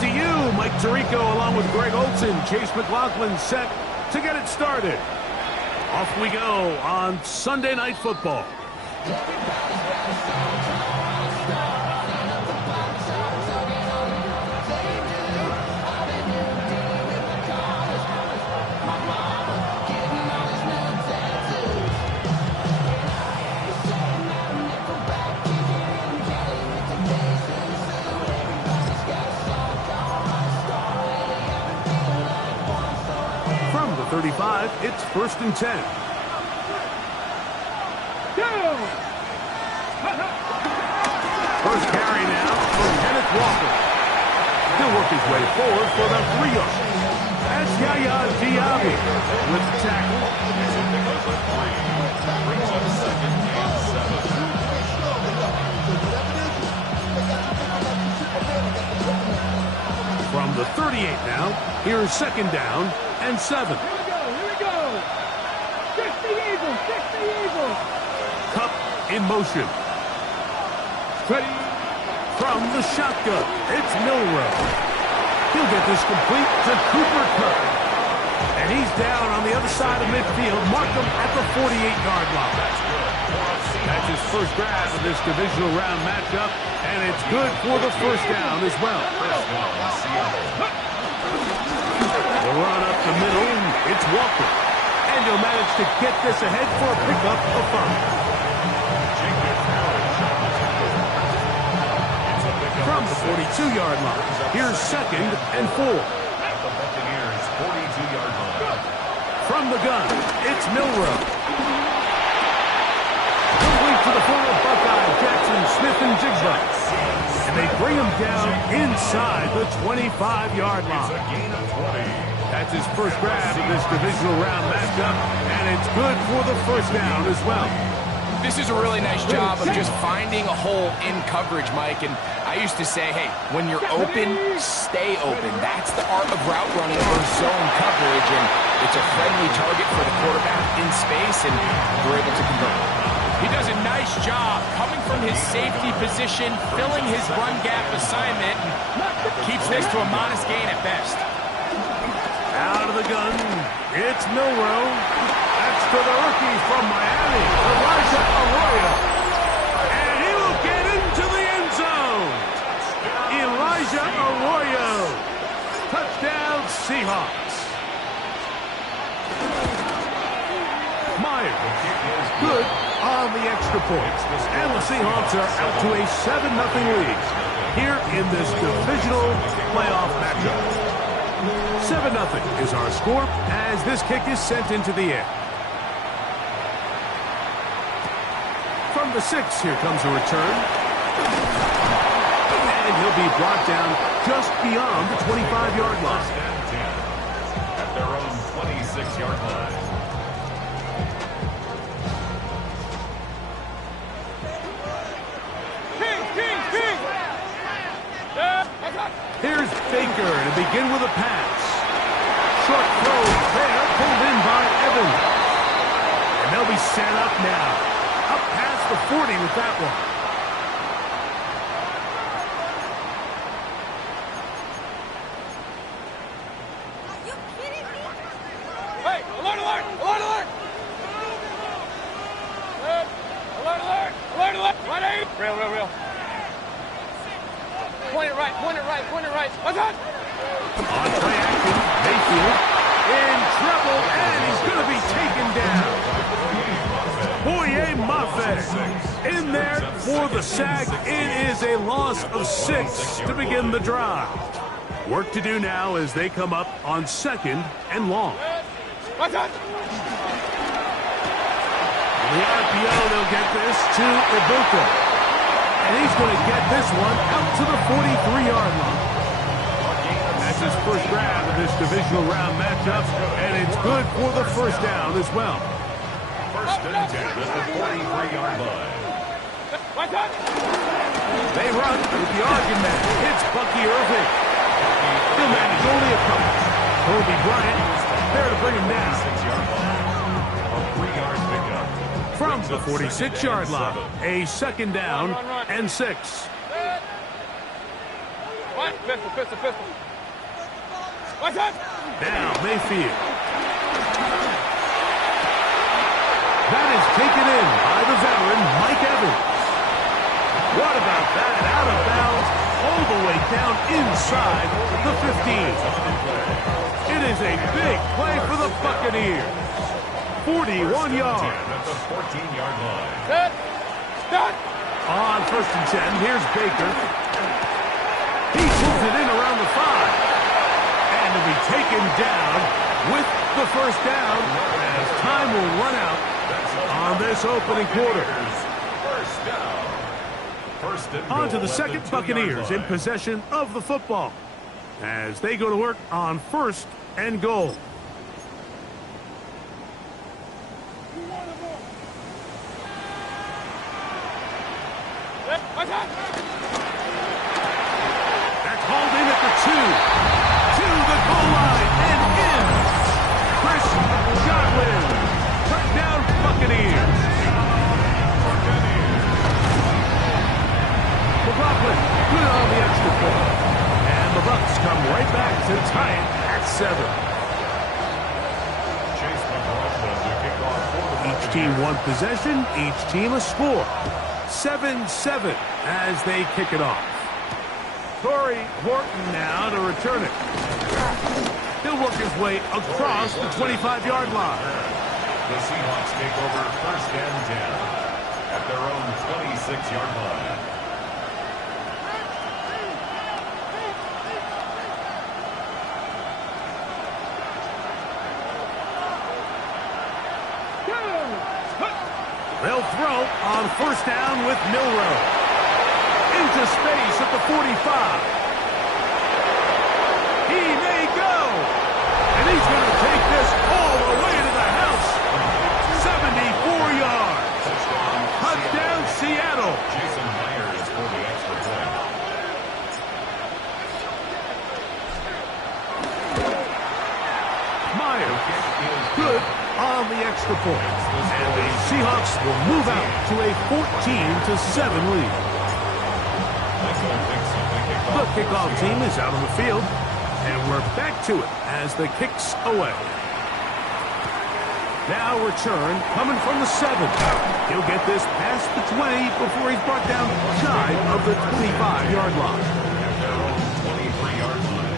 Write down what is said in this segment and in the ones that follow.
to you. Mike Tirico along with Greg Olson. Chase McLaughlin set to get it started. Off we go on Sunday Night Football. From the 35, it's 1st and 10. First carry now for Kenneth Walker. He'll work his way forward for about 3 yards. That's Yaya Diaby with the tackle. From the 38 now, here's 2nd down and 7. Here we go. 60 Eagles, 60 Eagles. Cup in motion. Ready. From the shotgun, it's Milrow. He'll get this complete to Cooper Kupp. And he's down on the other side of midfield. Mark him at the 48-yard line. That's his first grab of this divisional round matchup, and it's good for the first down as well. The run up the middle, it's Walker. And he'll manage to get this ahead for a pickup of 5. From the 42-yard line, here's 2nd and 4. At the Buccaneers' 42-yard line. From the gun, it's Milrow. Complete to the former Buckeye, Jackson Smith and Jigba. And they bring him down inside the 25-yard line. It's a gain of 20. That's his first grab of this divisional round matchup, and it's good for the first down as well. This is a really nice job of just finding a hole in coverage, Mike. And I used to say, hey, when you're open, stay open. That's the art of route running or zone coverage. And it's a friendly target for the quarterback in space, and we're able to convert. He does a nice job coming from his safety position, filling his run gap assignment, and keeps this to a modest gain at best. Out of the gun, it's Milrow. That's to the rookie from Miami, Elijah Arroyo. And he will get into the end zone. Elijah Arroyo. Touchdown, Seahawks. Myers. Good on the extra point. And the Seahawks are out to a 7-0 lead here in this divisional playoff matchup. 7-0 is our score as this kick is sent into the air. From the 6, here comes a return. And he'll be brought down just beyond the 25-yard line. At their own 26-yard line. Here's Baker to begin with a pass. Short throw there, pulled in by Evans. And they'll be set up now. Up past the 40 with that one. Are you kidding me? Hey, alert, alert, alert, alert! Alert, alert, alert, alert! Ready? Real. Point it right, point it right, point it right. What's that? On play action, Mayfield in trouble, and he's going to be taken down. Boye Mafe in there for the sack. It is a loss of 6 to begin the drive. Work to do now as they come up on 2nd and long. What's that? The RPO, they'll get this to Ibuka. And he's going to get this one out to the 43-yard line. That's his first grab of this divisional round matchup, and it's good for the first down as well. 1st and 10 at the 43-yard line. What's that? They run with the argument. It's Bucky Irving. He'll manage only a couple. Kobe Bryant there to bring him down. 6-yard line. A 3-yard pickup. From the 46-yard line, a 2nd down and 6. What? Now Mayfield. That is taken in by the veteran, Mike Evans. What about that? Out of bounds, all the way down inside the 15. It is a big play for the Buccaneers. 41 yards. At the 14-yard line. On 1st and 10, here's Baker. He pulls it in around the 5. And to be taken down with the first down as time will run out on this opening quarter. First down. First and On to goal the at second 2-yard Buccaneers in line. possession of the football as they go to work on 1st and goal. That's hauled in at the 2. To the goal line and in. Chris Godwin. Touchdown Buccaneers. McLaughlin put it on the extra point. And the Bucs come right back to tie it at 7. Chase McLaughlin to kick off for the Each Buccaneers. team one possession, each team a score. 7-7 as they kick it off. Torrey Horton now to return it. He'll work his way across the 25-yard line. The Seahawks take over 1st and 10 at their own 26-yard line. They'll throw on 1st down with Milroe. Into space at the 45. He may go. And he's going to take this all the way to the house. 74 yards. Touchdown, Seattle. Jason Myers for the extra point. Myers, good on the extra point. And the Seahawks will move out to a 14-7 lead. The kickoff team is out on the field, and we're back to it as the kick's away. Now return coming from the 7. He'll get this past the 20 before he's brought down shy of the 25-yard line. 23-yard line.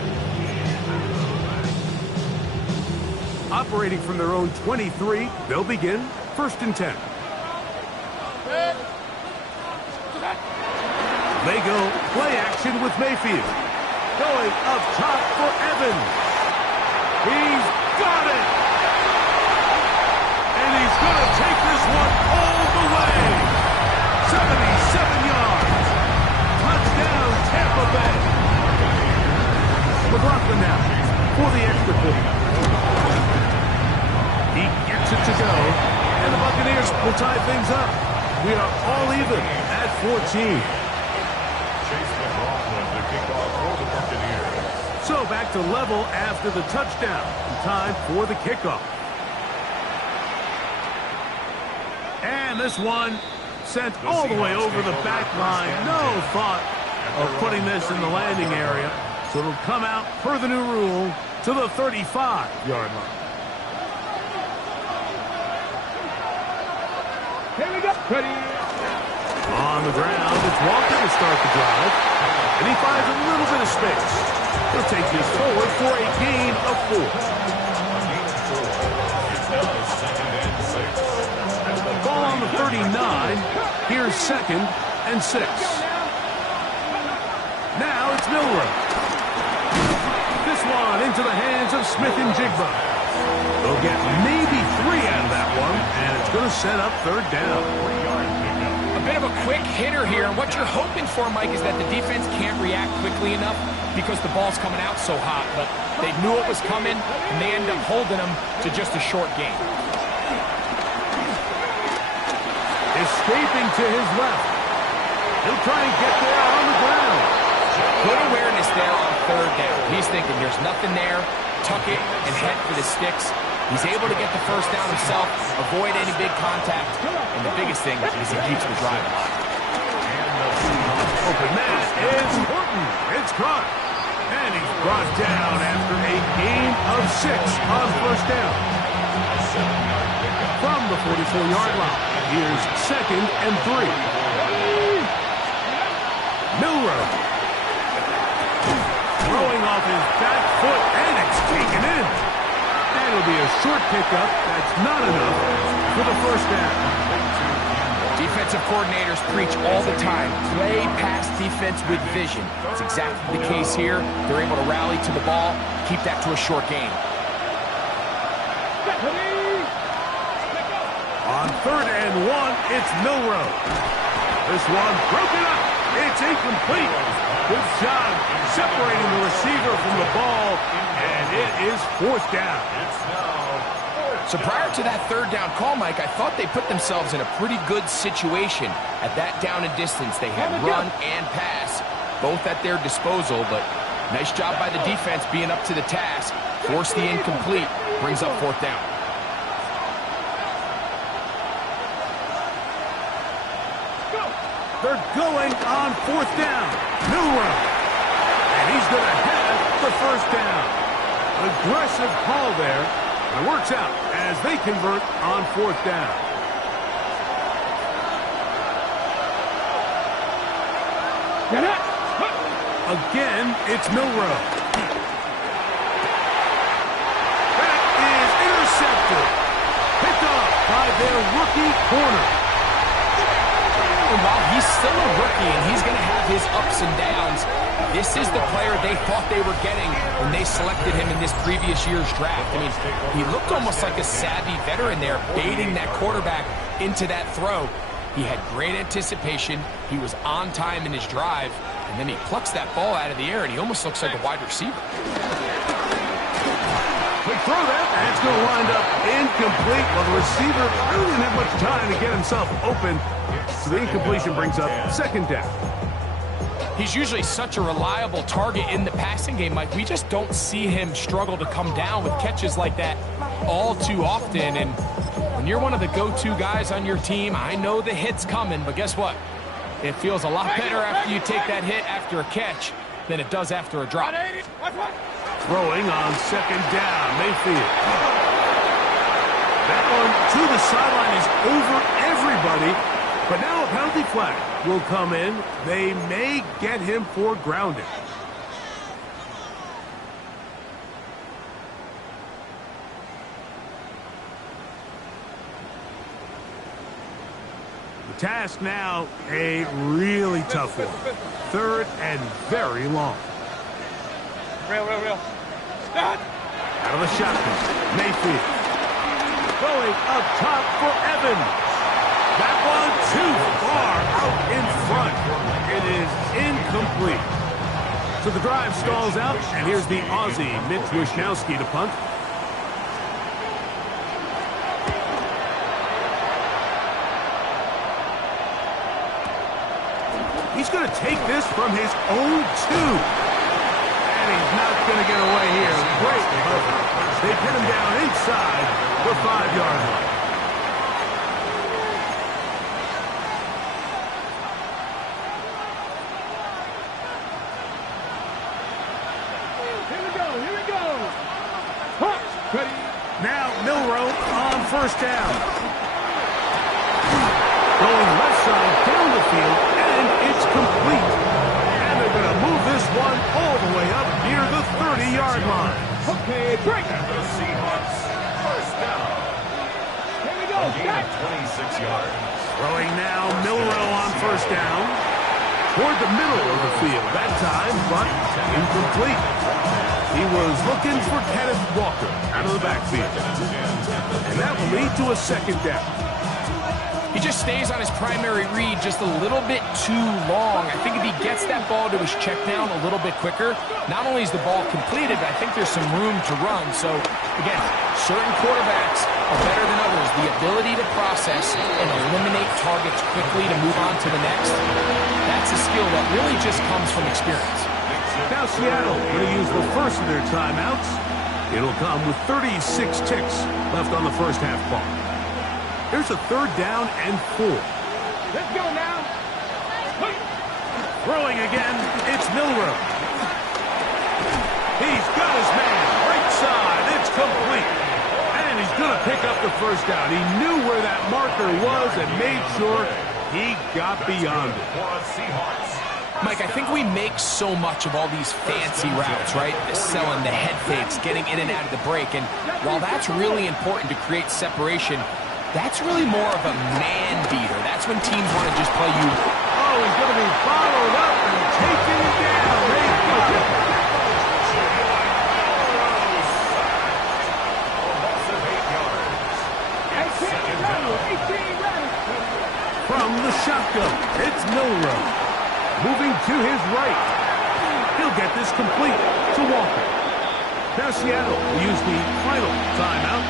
Operating from their own 23, they'll begin 1st and 10. They go play action with Mayfield. Going up top for Evans. He's got it. And he's going to take this one all the way. 77 yards. Touchdown, Tampa Bay. McLaughlin now for the extra point. He gets it to go. And the Buccaneers will tie things up. We are all even at 14. Chase McLaughlin to kick off for the Buccaneers. So back to level after the touchdown. Time for the kickoff. And this one sent all the way over the back line. No thought of putting this in the landing area. So it'll come out per the new rule to the 35-yard line. Here we go. Ready. On the ground, it's Walker to start the drive. And he finds a little bit of space. He'll take this forward for a gain of 4. It's now 2nd and 6. Ball on the 39. Here's 2nd and 6. Now it's Milroe. This one into the hands of Smith and Jigba. They'll get maybe 3 out of that one, and it's going to set up 3rd down. A bit of a quick hitter here, and what you're hoping for, Mike, is that the defense can't react quickly enough because the ball's coming out so hot, but they knew it was coming, and they end up holding them to just a short gain. Escaping to his left. He'll try and get there on the ground. Good awareness there on 3rd down. He's thinking there's nothing there, tuck it, and head for the sticks. He's able to get the 1st down himself, avoid any big contact, and the biggest thing is he keeps the drive alive. Open man is Horton. It's caught. And he's brought down after a gain of 6 on first down. From the 44-yard line, here's 2nd and 3. Milroe. Throwing off his back foot, and it's taken in. And it'll be a short pickup. That's not enough for the first down. Defensive coordinators preach all the time, play pass defense with vision. It's exactly the case here. They're able to rally to the ball, keep that to a short game. On 3rd and 1, it's Milroe. This one broken up. It's incomplete. Good job separating the receiver from the ball, and it is 4th down. So prior to that 3rd down call, Mike, I thought they put themselves in a pretty good situation at that down and distance. They had run and pass, both at their disposal, but nice job by the defense being up to the task. Force the incomplete, brings up 4th down. They're going on 4th down. Milroe. And he's going to have the first down. Aggressive call there. It works out as they convert on 4th down. Again, it's Milroe. That is intercepted. Picked off by their rookie corner. And while he's still a rookie and he's going to have his ups and downs, this is the player they thought they were getting when they selected him in this previous year's draft. I mean, he looked almost like a savvy veteran there, baiting that quarterback into that throw. He had great anticipation. He was on time in his drive, and then he plucks that ball out of the air, and he almost looks like a wide receiver. Quick throw there. That's going to wind up incomplete. Well, the receiver really didn't have much time to get himself open. So the incompletion brings up 2nd down. He's usually such a reliable target in the passing game, Mike. We just don't see him struggle to come down with catches like that all too often. And when you're one of the go-to guys on your team, I know the hit's coming, but guess what? It feels a lot better after you take that hit after a catch than it does after a drop. Throwing on 2nd down, Mayfield. That one to the sideline is over everybody. But now a penalty flag will come in. They may get him for grounding. The task now, a really tough one. 3rd and very long. Real. Start. Out of the shotgun, Mayfield. Going up top for Evans. That one too far out in front. It is incomplete. So the drive stalls out, and here's the Aussie, Mitch Wishnowsky, to punt. He's going to take this from his own 2. And he's not going to get away here. Great cover. They pin him down inside the 5-yard line. Now Milroe on 1st down. Going left side down the field, and it's complete. And they're going to move this one all the way up near the 30-yard line. Okay, break. And the Seahawks, first down. Here we go. A gain of 26 yards. Throwing now Milroe on 1st down. Toward the middle of the field that time, but incomplete. He was looking for Kenneth Walker out of the backfield. And that will lead to a 2nd down. He just stays on his primary read just a little bit too long. I think if he gets that ball to his check down a little bit quicker, not only is the ball completed, but I think there's some room to run. So, again, certain quarterbacks are better than others. The ability to process and eliminate targets quickly to move on to the next, that's a skill that really just comes from experience. Now Seattle going to use the first of their timeouts. It'll come with 36 ticks left on the first half clock. Here's a 3rd down and 4. Let's go now. Throwing again, it's Milroe. going to pick up the first down. He knew where that marker was and made sure he got beyond it. Mike, I think we make so much of all these fancy routes, right? The selling, the head fakes, getting in and out of the break. And while that's really important to create separation, that's really more of a man beater. That's when teams want to just play you. Oh, he's going to be followed up and taken down. They got it. From the shotgun, it's Milrow. Moving to his right. He'll get this complete to Walker. Now Seattle will use the final timeout.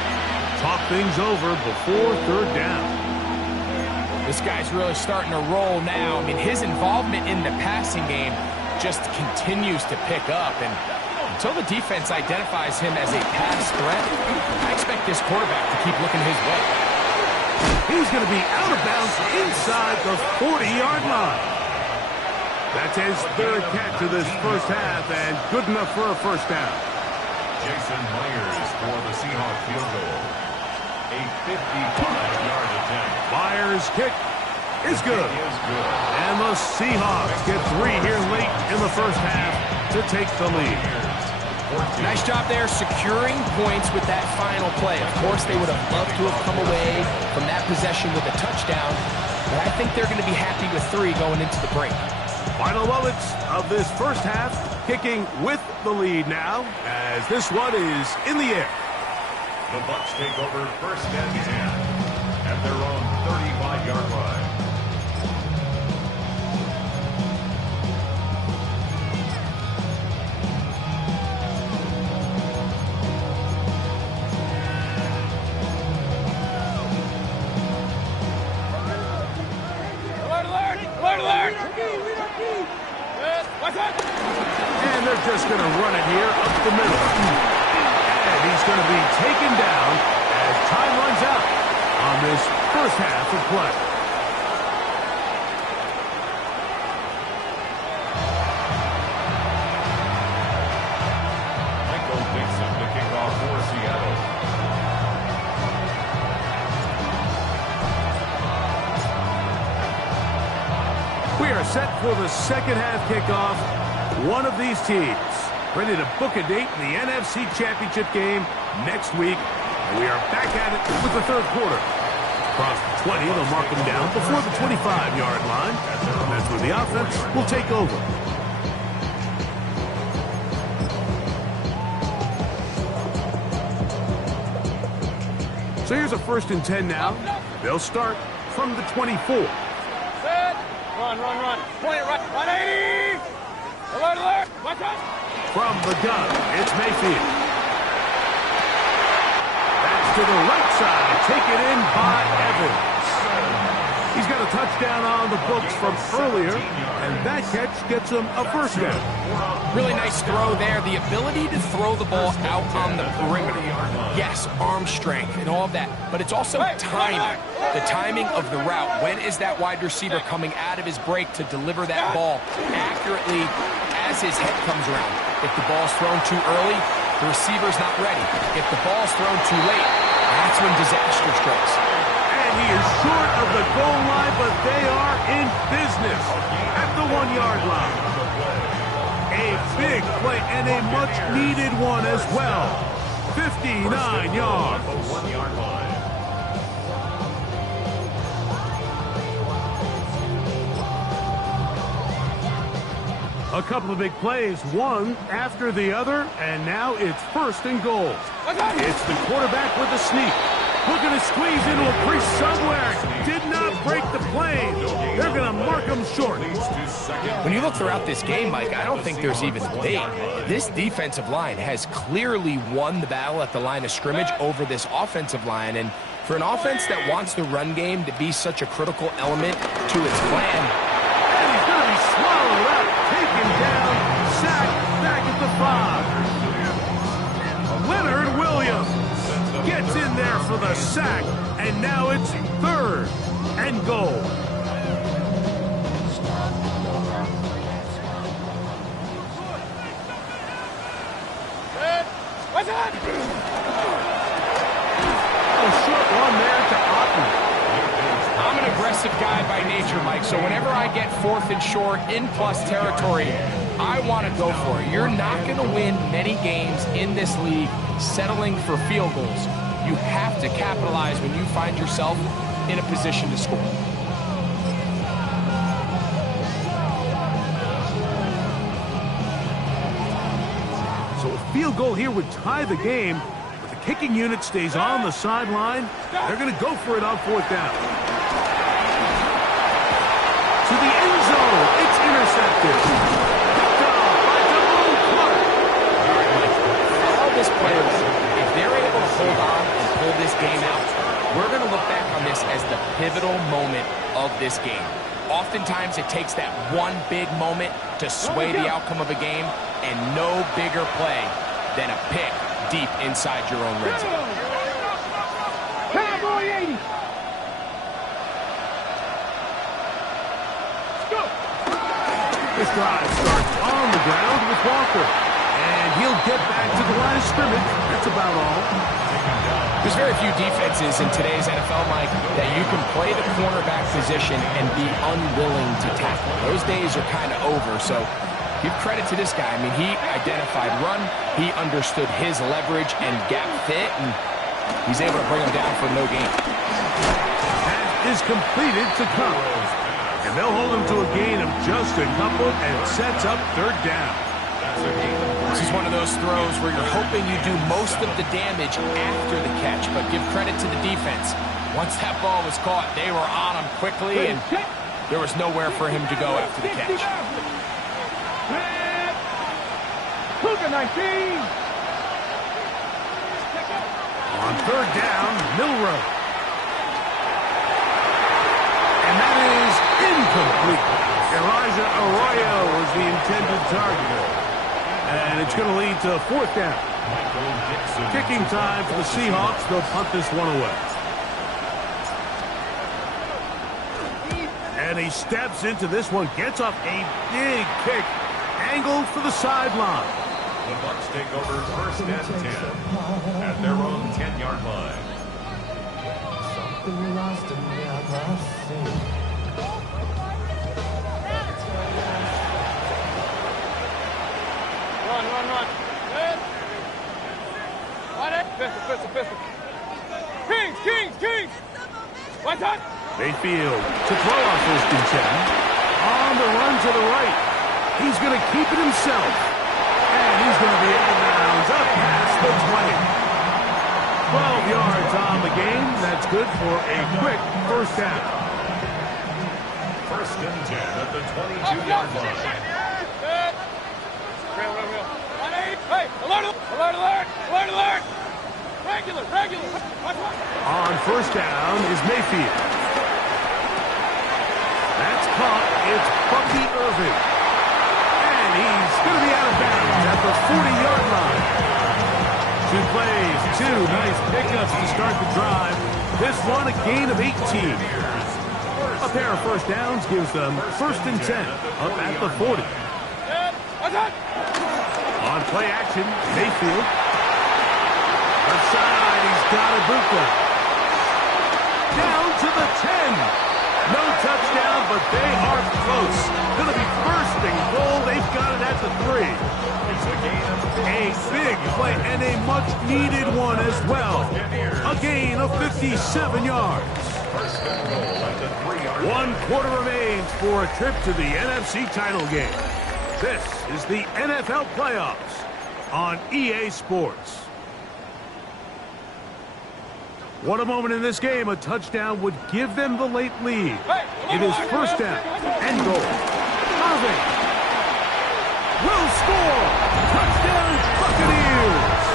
Talk things over before third down. This guy's really starting to roll now. I mean, his involvement in the passing game just continues to pick up. And until the defense identifies him as a pass threat, I expect this quarterback to keep looking his way. He's going to be out of bounds inside the 40-yard line. That's his third catch of this first half, and good enough for a first down. Jason Myers for the Seahawks field goal. A 55-yard attempt. Myers' kick is good. And the Seahawks get 3 here late in the first half to take the lead. Nice job there securing points with that final play. Of course, they would have loved to have come away from that possession with a touchdown, but I think they're going to be happy with 3 going into the break. Final moments of this first half, kicking with the lead now, as this one is in the air. The Bucs take over first and 10 at their own 35-yard line. And they're just going to run it here up the middle. And he's going to be taken down as time runs out on this first half of play. Michael Dixon to kick off for Seattle. We are set for the second half kickoff. One of these teams ready to book a date in the NFC Championship game next week. And we are back at it with the third quarter. Across the 20, they'll mark them down before the 25-yard line. And that's where the offense will take over. So here's a 1st and 10 now. They'll start from the 24. Run. Point it right. 180. Alert. Watch out. From the gun, it's Mayfield. That's to the right side. Taken in by Evans. He's got a touchdown on the books from earlier, and that catch gets him a first down. Really nice throw there. The ability to throw the ball out on the perimeter. Yes, arm strength and all of that, but it's also timing. The timing of the route. When is that wide receiver coming out of his break to deliver that ball accurately as his head comes around? If the ball's thrown too early, the receiver's not ready. If the ball's thrown too late, that's when disaster strikes. And he is short of the goal line, but they are in business at the 1-yard line. A big play and a much-needed one as well. 59 yards. The 1-yard line. A couple of big plays, one after the other, and now it's 1st and goal. It's the quarterback with the sneak. Looking to squeeze into a crease somewhere. Did not break the plane. They're going to mark him short. When you look throughout this game, Mike, I don't think there's even debate. This defensive line has clearly won the battle at the line of scrimmage over this offensive line. And for an offense that wants the run game to be such a critical element to its plan, And he's going to be swallowed up, taken down, sacked back at the 5. Leonard Williams gets in there for the sack, and now it's 3rd and goal. aggressive guy by nature, Mike, so whenever I get 4th and short in plus territory, I want to go for it. You're not going to win many games in this league settling for field goals. You have to capitalize when you find yourself in a position to score. So a field goal here would tie the game, but the kicking unit stays on the sideline. They're going to go for it on 4th down. To the end zone. It's intercepted. Picked off by Devon Clark. All this players, if they're able to hold on and pull this game out, we're going to look back on this as the pivotal moment of this game. Oftentimes, it takes that one big moment to sway the outcome of a game, and no bigger play than a pick deep inside your own red zone. Cowboy 80. This drive starts on the ground with Walker. And he'll get back to the line of scrimmage. That's about all. There's very few defenses in today's NFL, Mike, that you can play the cornerback position and be unwilling to tackle. Those days are kind of over, so give credit to this guy. I mean, he identified run, he understood his leverage and gap fit, and he's able to bring him down for no gain. Pass is completed to Cup. And they'll hold him to a gain of just a couple and sets up 3rd down. This is one of those throws where you're hoping you do most of the damage after the catch, but give credit to the defense. Once that ball was caught, they were on him quickly, and there was nowhere for him to go after the catch. Cougar 19. On 3rd down, Milrow. And that is incomplete. Elijah Arroyo was the intended target. And it's going to lead to 4th down. Kicking time for the Seahawks. They'll punt this one away. And he steps into this one. Gets up a big kick. Angled for the sideline. The Bucs take over 1st and 10 at their own 10-yard line. Something lost in me, I must say. Run. Pistol. Kings. One time. Mayfield to throw on 1st and 10. On the run to the right. He's going to keep it himself. And he's going to be out of bounds up past the 20. 12 yards on the game. That's good for a quick 1st down. 1st and 10 at the 22-yard line. Real. Hey, alert! Regular. On 1st down is Mayfield. That's caught. It's Bucky Irving. And he's going to be out of bounds at the 40-yard line. 2 plays, 2 nice pickups to start the drive. This one a gain of 18. A pair of 1st downs gives them 1st and 10 up at the 40. On play action, Mayfield. Left side, he's got Ibuka. Down to the 10. No touchdown, but they are close. Going to be 1st and goal. They've got it at the 3. A big play and a much-needed one as well. A gain of 57 yards. 1 quarter remains for a trip to the NFC title game. This is the NFL playoffs on EA Sports. What a moment in this game. A touchdown would give them the late lead. It is 1st down and goal. Irving will score. Touchdown, Buccaneers.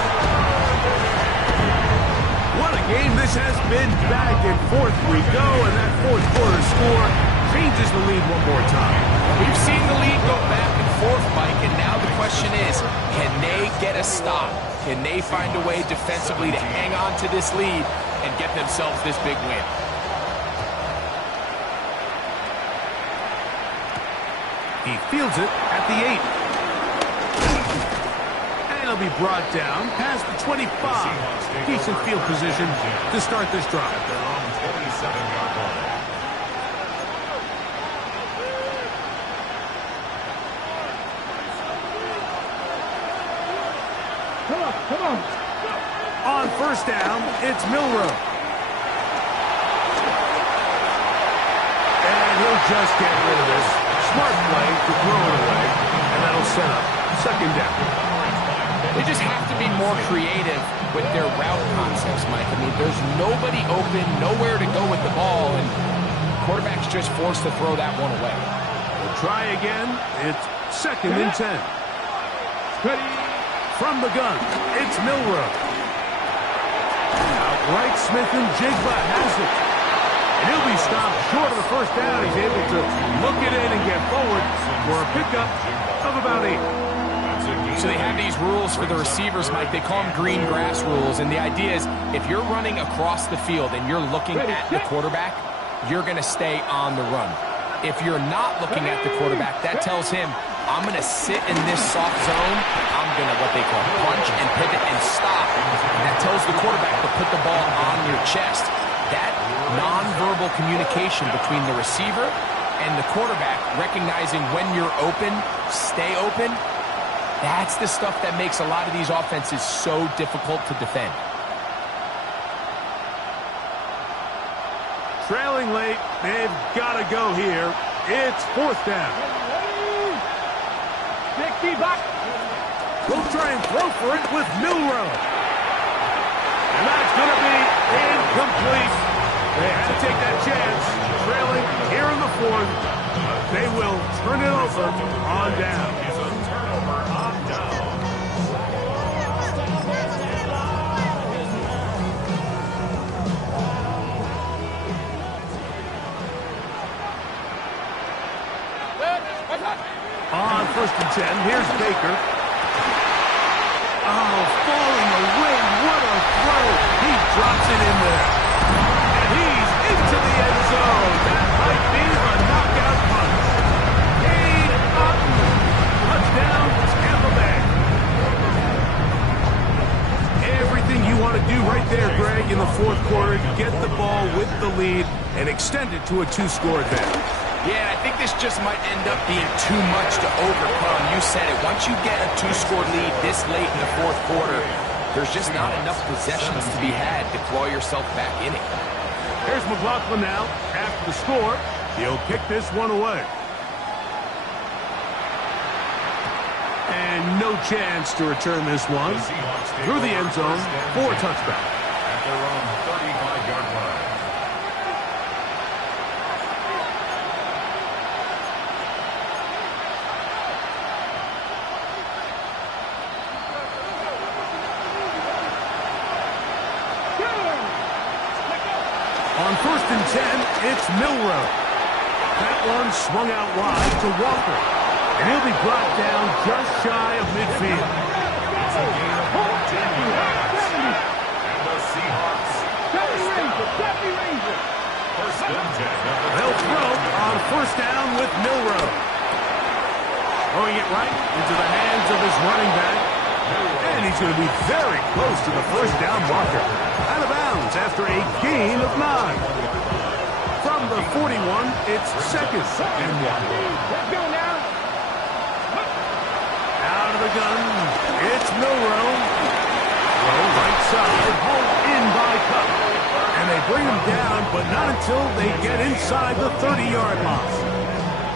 What a game this has been. Back and forth we go, and that 4th quarter score changes the lead one more time. We've seen the lead go back and forth, Mike, and now the question is, can they get a stop? Can they find a way defensively to hang on to this lead and get themselves this big win? He fields it at the 8. And he'll be brought down past the 25. Decent field position to start this drive. Come on. On first down, it's Milroe. And he'll just get rid of this. Smart play to throw it away, and that'll set up second down. They just have to be more creative with their route concepts, Mike. I mean, there's nobody open, nowhere to go with the ball, and quarterback's just forced to throw that one away. We'll try again. It's second and 10. Ready. From the gun, it's Milroe. Outright Smith and Jigba has it. And he'll be stopped short of the first down. He's able to look it in and get forward for a pickup of about 8. So they have these rules for the receivers, Mike. They call them green grass rules. And the idea is if you're running across the field and you're looking at the quarterback, you're going to stay on the run. If you're not looking at the quarterback, that tells him, I'm going to sit in this soft zone. I'm going to what they call punch and pivot and stop. And that tells the quarterback to put the ball on your chest. That nonverbal communication between the receiver and the quarterback, recognizing when you're open, stay open, that's the stuff that makes a lot of these offenses so difficult to defend. Trailing late, they've got to go here. It's fourth down. 60 back. We'll try and throw for it with Milroe. And that's going to be incomplete. They had to take that chance. Trailing here in the fourth. They will turn it over on down. On first and 10, here's Baker. Oh, falling away. What a throw. He drops it in there. And he's into the end zone. That might be a knockout punch. Cade Otton. Touchdown, Tampa Bay. Everything you want to do right there, Greg, in the fourth quarter. Get the ball with the lead and extend it to a 2-score advantage. Yeah, I think this just might end up being too much to overcome. You said it. Once you get a 2-score lead this late in the fourth quarter, there's just not enough possessions to be had to claw yourself back in it. Here's McLaughlin now. After the score, he'll kick this one away. And no chance to return this one. Through the end zone for a touchback. At their own 35-yard line. On first and 10, it's Milroe. That one swung out wide to Walker. And he'll be brought down just shy of midfield. It's a gain of 10 yards. And the Seahawks. First and 10. They'll throw on first down with Milroe. Throwing it right into the hands of his running back. And he's going to be very close to the first down marker. Out of bounds after a gain of 9. From the 41, it's second and 1. Let's go now. Out of the gun, it's Milroe. Throw right side, hauled in by Cup. And they bring him down, but not until they get inside the 30-yard line.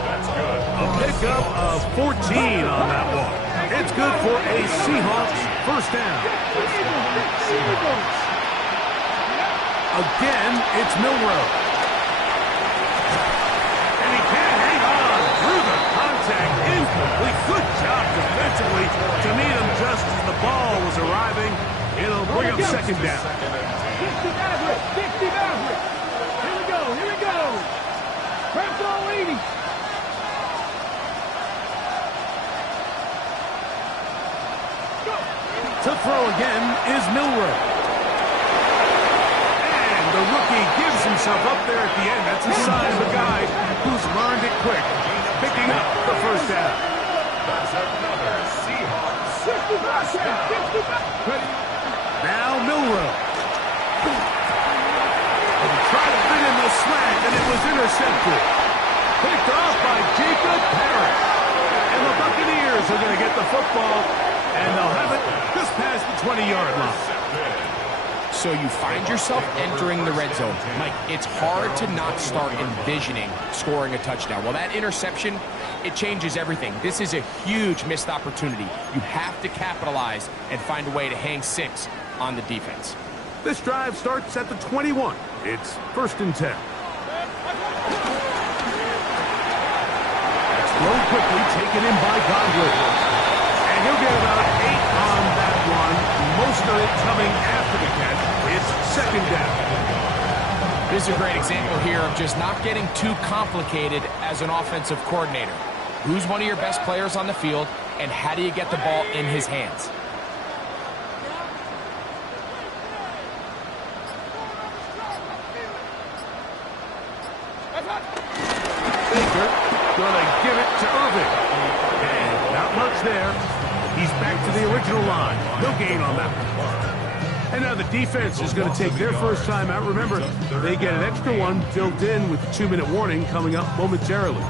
That's good. A pickup of 14 on that one. It's good for a Seahawks first down. Again, it's Milroe. And he can't hang on through the contact. Incomplete. Good job defensively to meet him just as the ball was arriving. It'll bring up second down. 60 Maverick. Here we go. Press all 80. To throw again is Milroe. And the rookie gives himself up there at the end. That's a sign of a guy who's learned it quick. Picking up the first down. That's another Seahawks. 60 Now Milroe. And tried to fit in the slant, and it was intercepted. Picked off by Jacob Parrish. And the Buccaneers are going to get the football And they'll have it just past the 20-yard line. So you find yourself entering the red zone. Mike, it's hard to not start envisioning scoring a touchdown. Well, that interception, it changes everything. This is a huge missed opportunity. You have to capitalize and find a way to hang 6 on the defense. This drive starts at the 21. It's 1st and 10. That's thrown quickly, taken in by Godwin. And he'll get about 8 on that one. Most of it coming after the catch. It's 2nd down. This is a great example here of just not getting too complicated as an offensive coordinator. Who's one of your best players on the field, and how do you get the ball in his hands? Baker gonna give it to Irving. And not much there. He's back to the original line. No gain on that one. And now the defense is going to take their first time out. Remember, they get an extra one built in with the 2-minute warning coming up momentarily.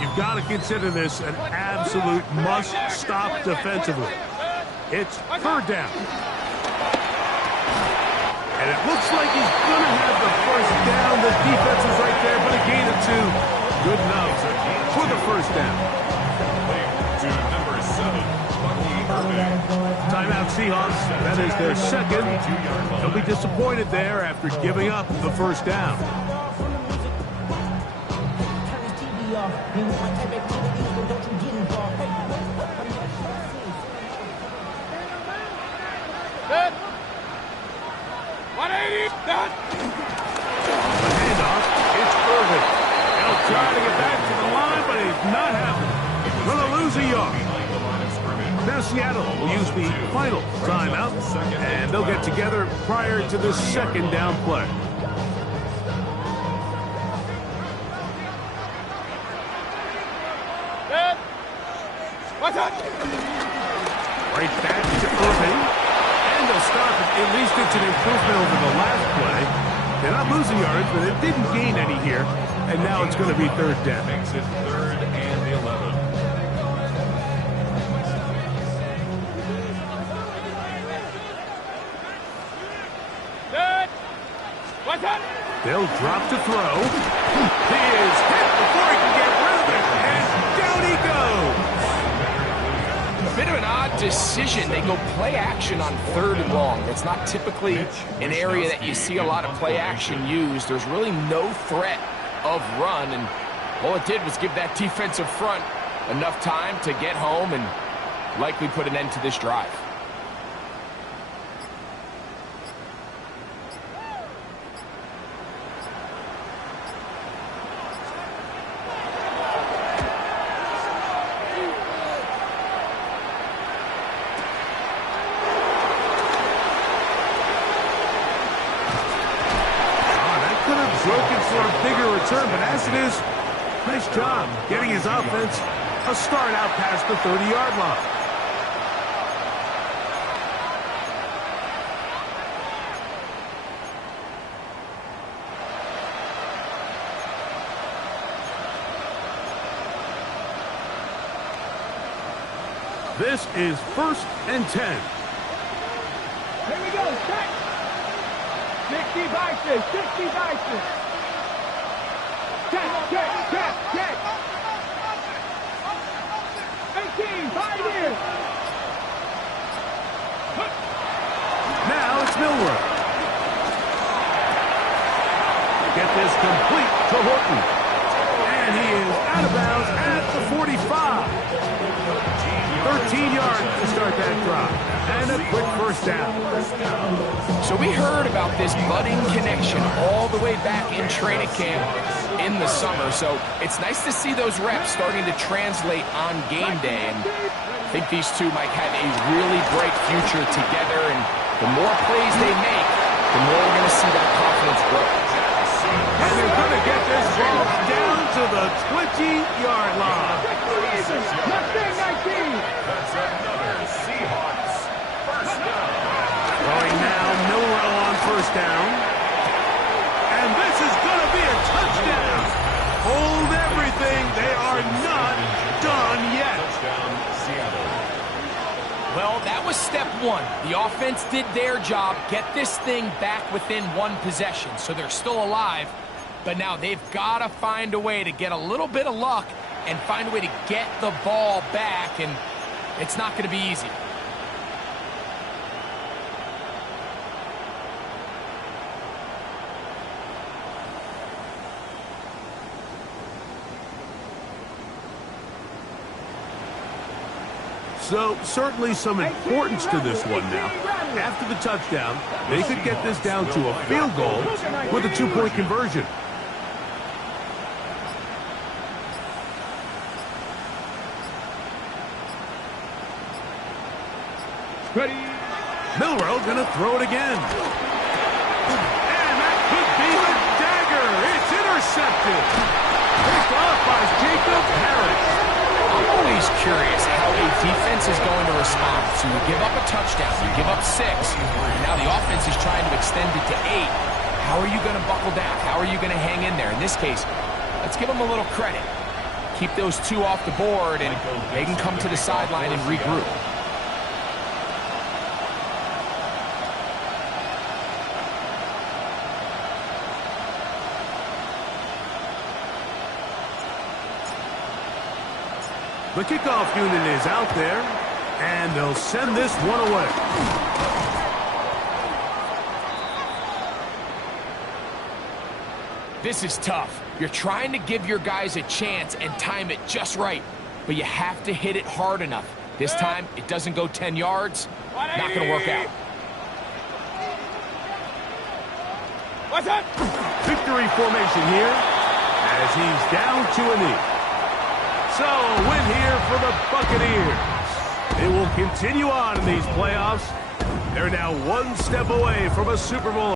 You've got to consider this an absolute must-stop defensively. It's 3rd down. And it looks like he's going to have the first down. The defense is right there, but a gain of 2. Good enough for the first down. To number 7, Bucky Irving. Timeout Seahawks. That is their 2nd. They'll be disappointed there after giving up the first down. Good. 180. Done. The handoff. It's Irving. He'll try to get back to the line, but it's not happening. Going to lose a yard. Now Seattle will use the final timeout, and they'll get together prior to the 2nd down play. Good. What's up? Right back to Irving. And they'll stop it. At least it's an improvement over the last play. They're not losing yards, but it didn't gain any here. And now it's going to be 3rd down. Makes it 3rd and 11. Good. What's up? They'll drop to throw. He is hit before he can get rid of it. And down he goes. A bit of an odd decision. They go play action on 3rd and long. It's not typically an area that you see a lot of play action used. There's really no threat of run, and all it did was give that defensive front enough time to get home and likely put an end to this drive. Broken for a bigger return, but as it is, nice job getting his offense a start out past the 30-yard line. This is 1st and 10. Here we go, set. 60 vices, 60 vices. Check. 18, 5 in. Now it's Milrow. Get this complete to Horton. And he is out of bounds at the 45. 13 yards to start that drive. And a quick first down. So we heard about this budding connection all the way back in training camp in the summer. So it's nice to see those reps starting to translate on game day. And I think these two might have a really bright future together. And the more plays they make, the more we're going to see that confidence grow. And they're going to get this ball down to the 20-yard line. 19. That's another Seahawks first down. Going now, Milrow on first down. And this is going to be a was step one. The offense did their job, get this thing back within one possession, so they're still alive. But now they've got to find a way to get a little bit of luck and find a way to get the ball back, and it's not going to be easy. So, certainly some importance to this one now. After the touchdown, they could get this down to a field goal with a two-point conversion. Ready. Milrow gonna throw it again. And that could be the dagger. It's intercepted. Picked off by Jacob Harris. I'm always curious how a defense is going to respond. So you give up a touchdown, you give up 6, and now the offense is trying to extend it to 8. How are you going to buckle down? How are you going to hang in there? In this case, let's give them a little credit. Keep those 2 off the board, and they can come to the sideline and regroup. The kickoff unit is out there, and they'll send this one away. This is tough. You're trying to give your guys a chance and time it just right, but you have to hit it hard enough. This time, it doesn't go 10 yards. Not going to work out. What's up? Victory formation here as he's down to a knee. So, a win here for the Buccaneers. They will continue on in these playoffs. They're now one step away from a Super Bowl.